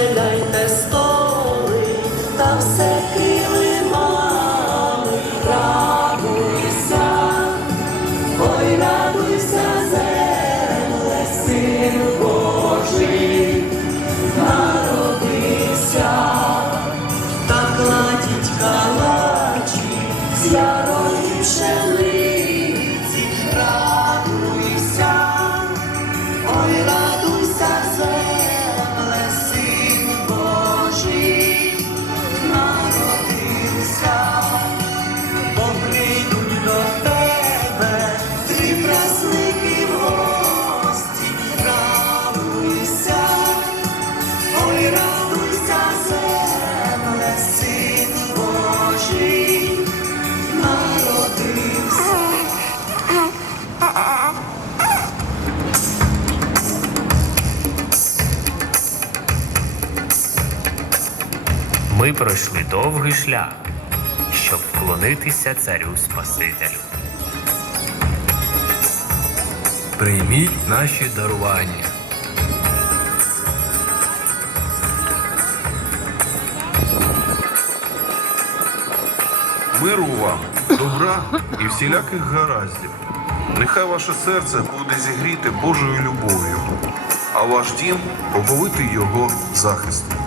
Розстеляйте столи та все килимами, радуйся, ой, радуйся, земле, син Божий, народився, та кладіть калачі з пшениці, Ми пройшли довгий шлях, щоб вклонитися царю Спасителю. Прийміть наші дарування. Миру вам, добра і всіляких гараздів. Нехай ваше серце буде зігріте Божою любов'ю, а ваш дім оповитий його захистом.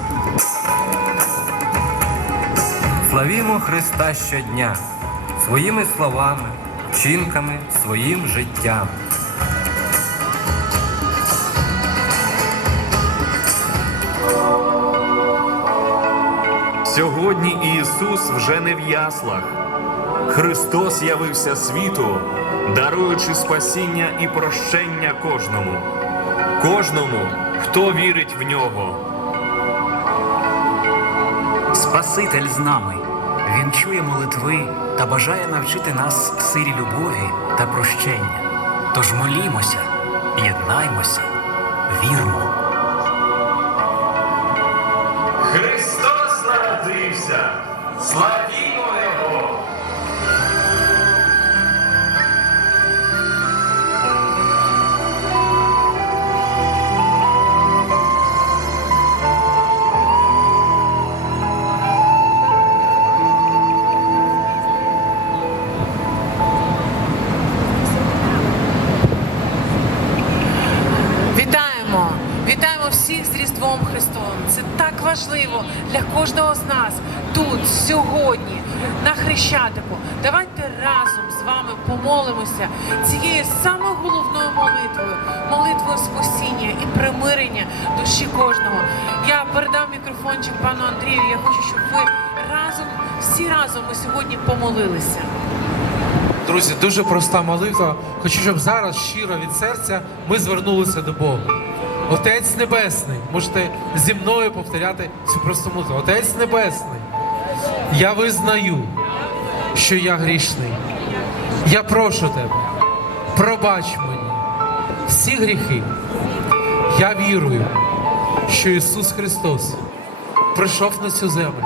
Славімо Христа щодня своїми словами, вчинками, своїм життям. Сьогодні Ісус вже не в яслах. Христос явився світу, даруючи спасіння і прощення кожному, кожному, хто вірить в нього. Спаситель з нами. Він чує молитви та бажає навчити нас силі любові та прощення. Тож молімося, єднаймося, вірмо. Христос народився! Славімо Різдвом Христовим. Це так важливо для кожного з нас тут, сьогодні, на Хрещатику. Давайте разом з вами помолимося цією самою головною молитвою, молитвою спасіння і примирення душі кожного. Я передам мікрофончик пану Андрію. Я хочу, щоб ви разом, всі разом ми сьогодні помолилися. Друзі, дуже проста молитва. Хочу, щоб зараз щиро від серця ми звернулися до Бога. Отець Небесний, можете зі мною повторяти цю просту молитву. Отець Небесний, я визнаю, що я грішний. Я прошу тебе, пробач мені всі гріхи. Я вірую, що Ісус Христос прийшов на цю землю,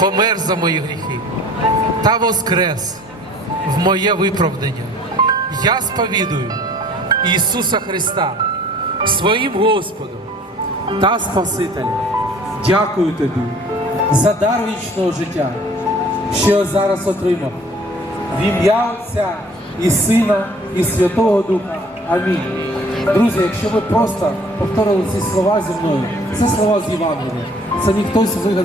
помер за мої гріхи та воскрес в моє виправдання. Я сповідую Ісуса Христа своїм Господом та Спасителем. Дякую тобі за дар вічного життя, що я зараз отримав. В ім'я Отця і Сина, і Святого Духа. Амінь. Друзі, якщо ви просто повторили ці слова зі мною, це слова з Євангелія. Це не хтось вигадав.